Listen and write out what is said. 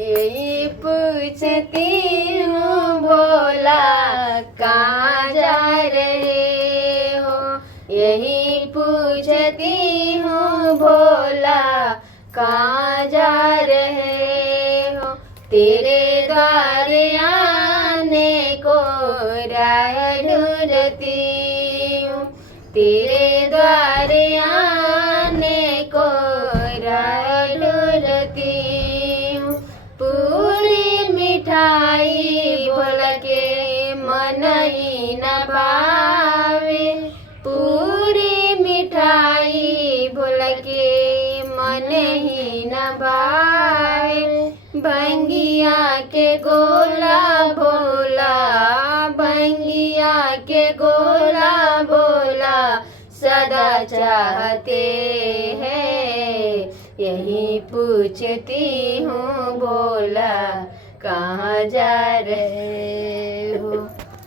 यही पूछती हूँ भोला कहाँ जा रहे हो। यही पूछती हूँ भोला कहाँ जा रहे हो। तेरे द्वार आने को राह ढूंढती हूँ। तेरे द्वार आने को राह ढूंढती हूँ। पूरी मिठाई भोल के मन ही न भावे। पूरी मिठाई भोल के मन ही न भावे। भंगिया के गोला भोला, भंगिया के गोला भोला सदा चाहते हैं। यही पूछती हूँ भोला कहाँ जा रहे हो।